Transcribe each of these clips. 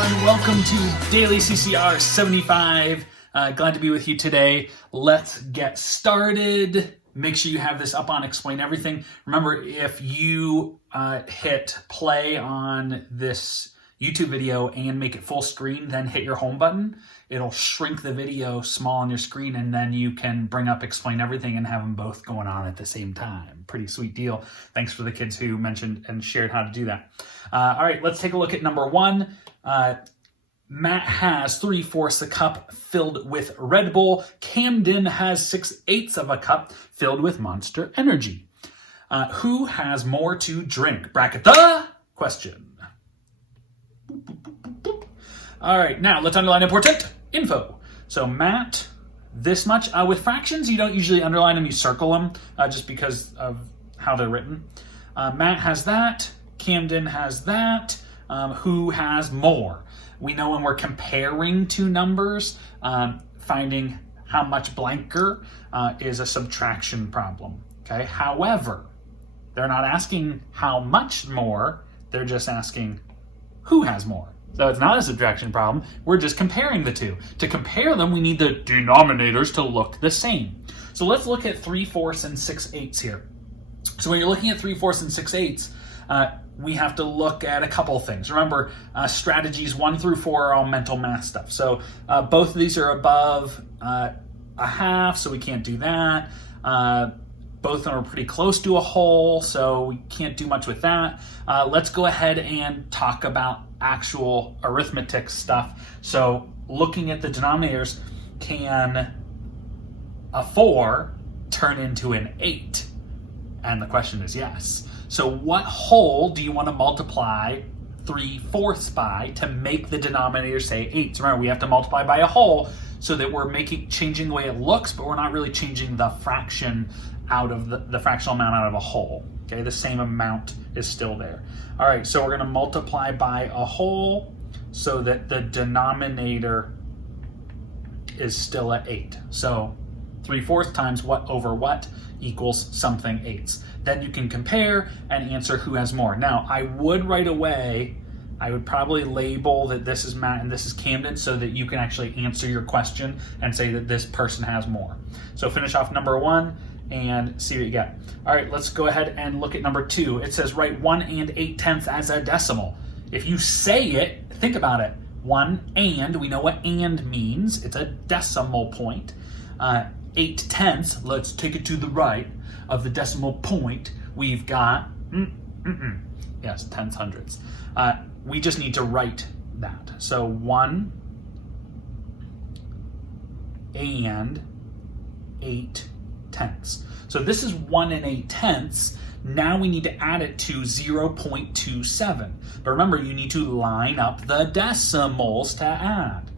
everyone. Welcome to Daily CCR 75. Glad to be with you today. Let's get started. Make sure you have this up on Explain Everything. Remember, if you hit play on this YouTube video and make it full screen, then hit your home button. It'll shrink the video small on your screen, and then you can bring up Explain Everything and have them both going on at the same time. Pretty sweet deal. Thanks for the kids who mentioned and shared how to do that. All right, let's take a look at number one. Matt has 3/4 a cup filled with Red Bull. Camden has 6/8 of a cup filled with Monster Energy. Who has more to drink? Bracket the question. All right, now let's underline important info. So Matt, this much. With fractions, you don't usually underline them, you circle them just because of how they're written. Matt has that. Camden has that. Who has more? We know when we're comparing two numbers, finding how much blanker is a subtraction problem. Okay. However, they're not asking how much more, they're just asking who has more. So it's not a subtraction problem, we're just comparing the two. To compare them, we need the denominators to look the same. So let's look at 3/4 and 6/8 here. So when you're looking at 3/4 and 6/8, we have to look at a couple of things. Remember, strategies 1 through 4 are all mental math stuff. So both of these are above a half, so we can't do that. Both of them are pretty close to a whole, so we can't do much with that. Let's go ahead and talk about actual arithmetic stuff. So looking at the denominators, can a 4 turn into an 8? And the question is yes. So what whole do you want to multiply 3/4 by to make the denominator say 8? So remember, we have to multiply by a whole so that we're changing the way it looks, but we're not really changing the fraction out of the fractional amount out of a whole. Okay, the same amount is still there. All right, so we're going to multiply by a whole so that the denominator is still at 8. So 3/4 times what over what equals something 8ths. Then you can compare and answer who has more. Now, I would right away, I would probably label that this is Matt and this is Camden so that you can actually answer your question and say that this person has more. So finish off number one and see what you get. All right, let's go ahead and look at number 2. It says write 1 and 8/10 as a decimal. If you say it, think about it. 1 and, we know what and means. It's a decimal point. 8/10, let's take it to the right of the decimal point. We've got, yes, tenths, hundredths. We just need to write that. So 1 and 8/10. So this is 1 and 8/10. Now we need to add it to 0.27. But remember, you need to line up the decimals to add.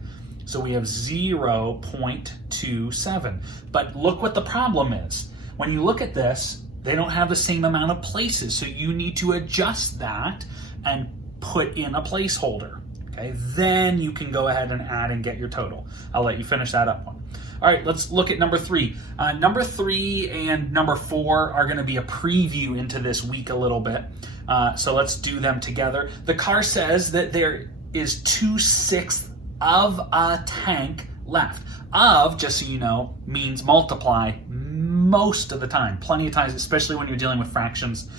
So we have 0.27. But look what the problem is. When you look at this, they don't have the same amount of places. So you need to adjust that and put in a placeholder. Okay, then you can go ahead and add and get your total. I'll let you finish that up one. All right, let's look at number 3. Number 3 and number 4 are going to be a preview into this week a little bit. So let's do them together. The car says that there is 2/6 of a tank left. Of, just so you know, means multiply most of the time. Plenty of times, especially when you're dealing with fractions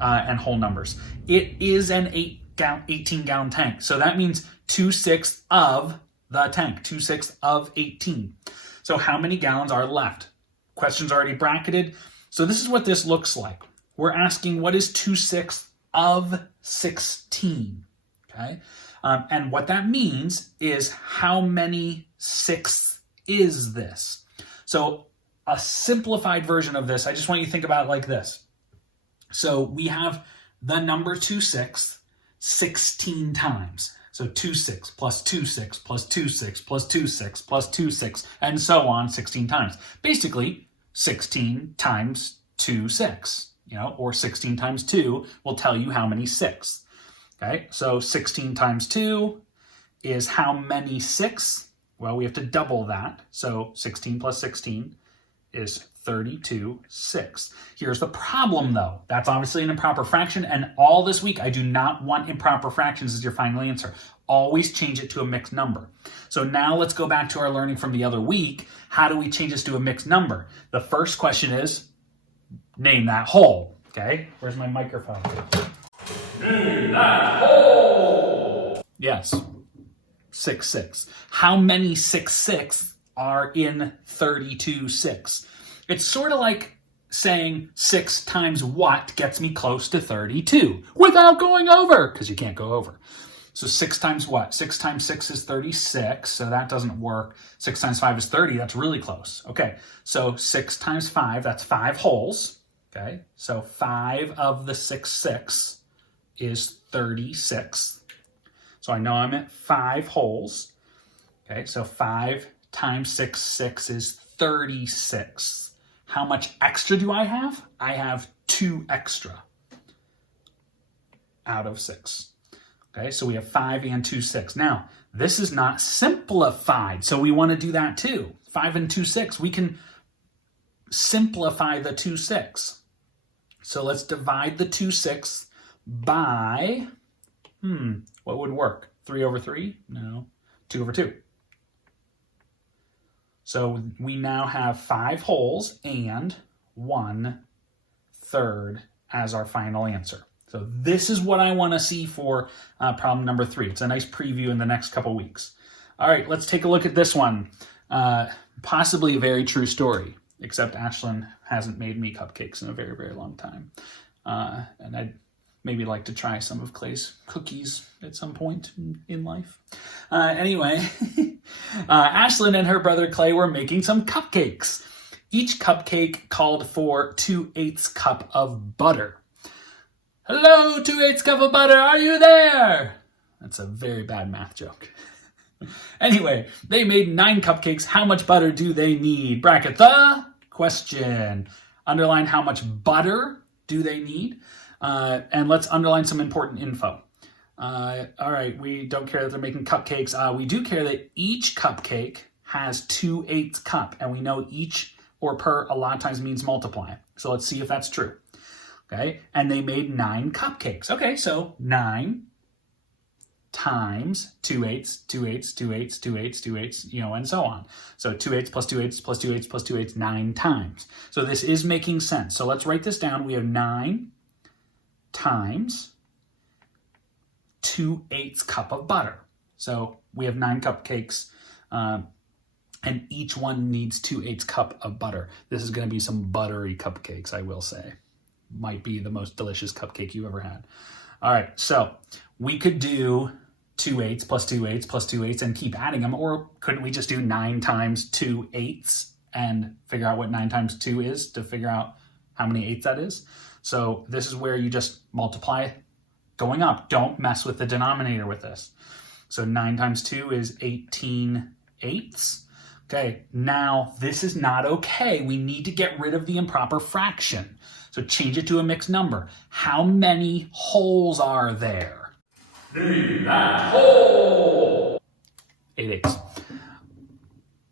and whole numbers. It is an 18-gallon tank. So that means 2/6 of the tank. 2/6 of 18. So how many gallons are left? Question's already bracketed. So this is what this looks like. We're asking what is 2/6 of 16, okay? And what that means is how many sixths is this? So a simplified version of this, I just want you to think about it like this. So we have the number 2/6 16 times. So 2/6 plus 2/6 plus 2/6 plus 2/6 plus 2/6 and so on 16 times. Basically 16 times 2/6, or 16 times 2 will tell you how many sixths. Okay, so 16 times 2 is how many sixths? Well, we have to double that. So 16 plus 16 is 32/6. Here's the problem, though. That's obviously an improper fraction, and all this week, I do not want improper fractions as your final answer. Always change it to a mixed number. So now let's go back to our learning from the other week. How do we change this to a mixed number? The first question is, name that whole. Okay, where's my microphone? Name that whole! Yes, 6/6. How many 6/6 are in 32/6? It's sort of like saying 6 times what gets me close to 32 without going over, because you can't go over. So 6 times what? 6 times 6 is 36, so that doesn't work. 6 times 5 is 30, that's really close. Okay, so 6 times 5, that's 5 wholes. Okay, so 5 of the 6/6 is 36. So I know I'm at 5 wholes. Okay, so 5 times 6/6 is 36. How much extra do I have? I have 2 extra out of 6. Okay, so we have 5 and 2 6. Now, this is not simplified, so we want to do that too. 5 and 2 6, we can simplify the 2 6. So let's divide the 2 6 by, what would work? 3/3? No, 2/2. So we now have 5 wholes and 1/3 as our final answer. So this is what I want to see for problem number 3. It's a nice preview in the next couple weeks. All right, let's take a look at this one. Possibly a very true story, except Ashlyn hasn't made me cupcakes in a very, very long time. And I'd maybe like to try some of Clay's cookies at some point in life. Anyway, Ashlyn and her brother Clay were making some cupcakes. Each cupcake called for 2/8 cup of butter. Hello, 2/8 cup of butter, are you there? That's a very bad math joke. Anyway, they made 9 cupcakes. How much butter do they need? Bracket the question. Underline how much butter do they need? And let's underline some important info. All right, we don't care that they're making cupcakes. We do care that each cupcake has 2/8 cup, and we know each or per a lot of times means multiply. So let's see if that's true. Okay, and they made 9 cupcakes. Okay, so 9 times 2/8, 2/8, 2/8, 2/8, 2/8, and so on. So 2/8 plus 2/8 plus 2/8 plus 2/8, 9 times. So this is making sense. So let's write this down. We have 9 times 2/8 cup of butter. So we have 9 cupcakes, and each one needs 2/8 cup of butter. This is going to be some buttery cupcakes, I will say. Might be the most delicious cupcake you've ever had. All right, so we could do 2/8 plus 2/8 plus 2/8 and keep adding them, or couldn't we just do 9 times 2/8 and figure out what 9 times 2 is to figure out how many 8s that is? So this is where you just multiply going up. Don't mess with the denominator with this. So 9 times 2 is 18/8. Okay, now this is not okay. We need to get rid of the improper fraction. So change it to a mixed number. How many wholes are there? Name that whole! 8/8.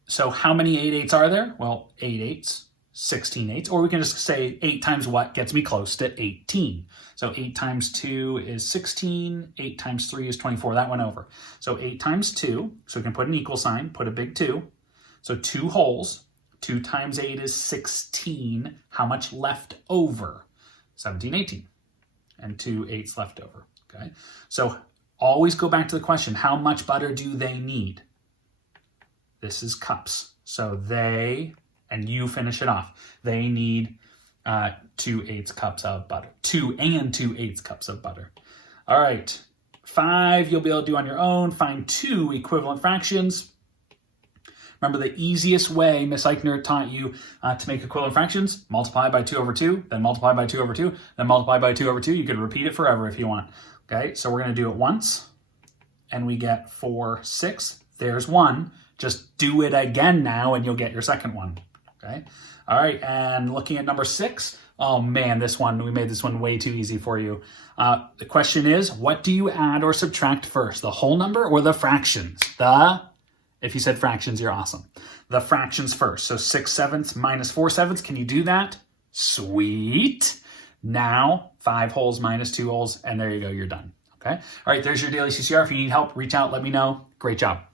So how many 8/8 are there? Well, 8/8, 16/8, or we can just say 8 times what gets me close to 18. So 8 times 2 is 16, 8 times 3 is 24. That went over. So 8 times 2, so we can put an equal sign, put a big 2. So 2 wholes. 2 times 8 is 16. How much left over? 17, 18. And 2 8s left over. Okay. So always go back to the question, how much butter do they need? This is cups. So they, and you finish it off. They need 2/8 cups of butter. 2 and 2/8 cups of butter. All right. 5 you'll be able to do on your own. Find 2 equivalent fractions. Remember the easiest way Miss Eichner taught you to make equivalent fractions? Multiply by 2/2, then multiply by 2/2, then multiply by 2/2. You could repeat it forever if you want. Okay, so we're going to do it once, and we get 4, 6. There's 1. Just do it again now, and you'll get your second one. Okay, all right, and looking at number 6. Oh man, this one, we made this one way too easy for you. The question is, what do you add or subtract first? The whole number or the fractions? The If you said fractions, you're awesome. The fractions first. So 6/7 minus 4/7. Can you do that? Sweet. Now 5 wholes minus 2 wholes, and there you go, you're done. Okay. All right, there's your daily CCR. If you need help, reach out, let me know. Great job.